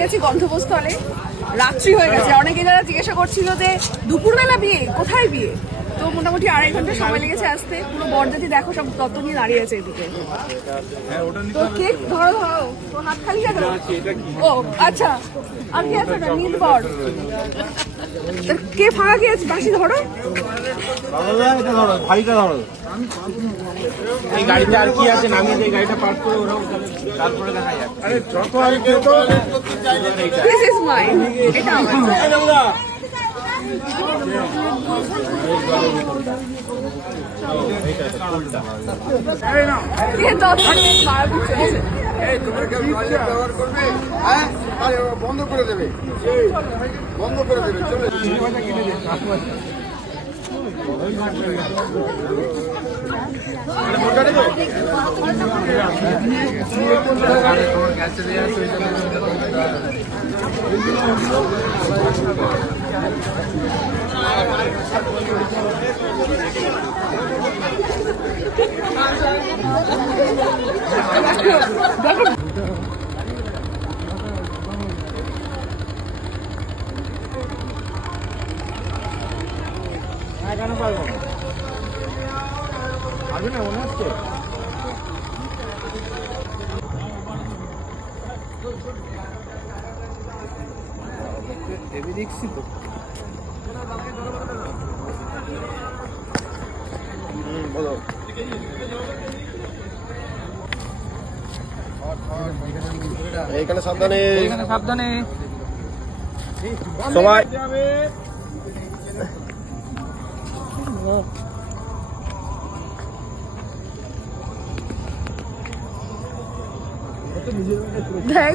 গেছি গন্তব্যস্থলে, রাত্রি হয়ে গেছে। অনেকে যারা জিজ্ঞাসা করছিল যে দুপুরবেলা বিয়ে, কোথায় বিয়ে, তো মোটামুটি 2.5 ঘন্টা সময় লেগেছে আসতে। পুরো বরযাত্রী দেখো সব তত্ত্ব নিয়ে দাঁড়িয়ে আছে এদিকে। তো কেক ধরো ধরো, তো হাত খালি কেন? ও আচ্ছা, আর কি আছে ওটা? নীল বর। কে ফাঁকা কে আছে? বাসি ধরো। এই গাড়িতে আর কি আছে? নামিয়ে এই গাড়িটা পার্ক করে ওরাও তারপরে দেখা যাক। আরে যত আগে তো দিস ইজ মাইন, এটা আমার। কে দত মার বুঝছে? এই তোমরা কেউ টয়লেট ব্যবহার করবে? হ্যাঁ, আরে বন্ধ করে দেবে, বন্ধ করে দেবে। চলে কেন পারবো না? পারবে না মনে হচ্ছে। দেখছি তো বলো। এইখানে সাবধানে, সাবধানে সবাই। দেখ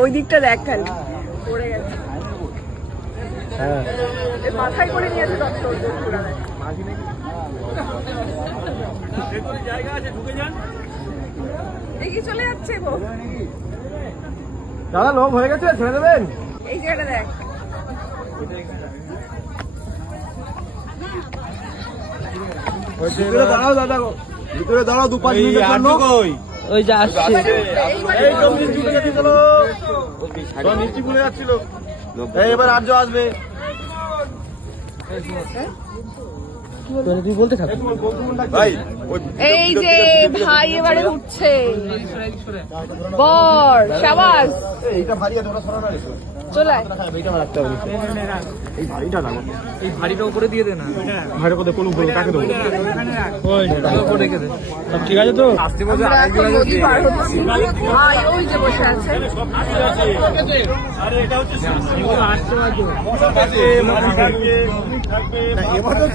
ওই দিকটা দেখ, খালি পড়ে গেছে। হ্যাঁ, মাথায় করে নিয়েছে ডক্টর। দেখি চলে যাচ্ছে গো। দাদা লোক হয়ে গেছে, ছেড়ে দেবেন। এই জায়গাটা দেখ। ভিতরে দাঁড়াও দাদা, ভিতরে দাঁড়াও 2-5 মিনিটের জন্য। ওই যে আসছে। এই তো মিষ্টি ভুলে যাচ্ছিল, মিষ্টি ভুলে যাচ্ছিল। এবার আর্য আসবে। তুই বলতে থাক ভাই, এই যে ভাই এবারে উঠছে বর, শাবাশ। এইটা ভারী আছে, ওটা সরানো আছে। চলে আয়। এইটা রাখতে হবে। এই ভারীটা লাগো। এই ভারীটা উপরে দিয়ে দে না। ভারী করে কোন উপরে কাকে দেবো? ওই উপরে রেখে দে। সব ঠিক আছে তো? আসতে বসে আমরা এখন নদী পার হচ্ছি। ভাই ওই যে বসে আছে। আরে এটা হচ্ছে আসতে বাজে।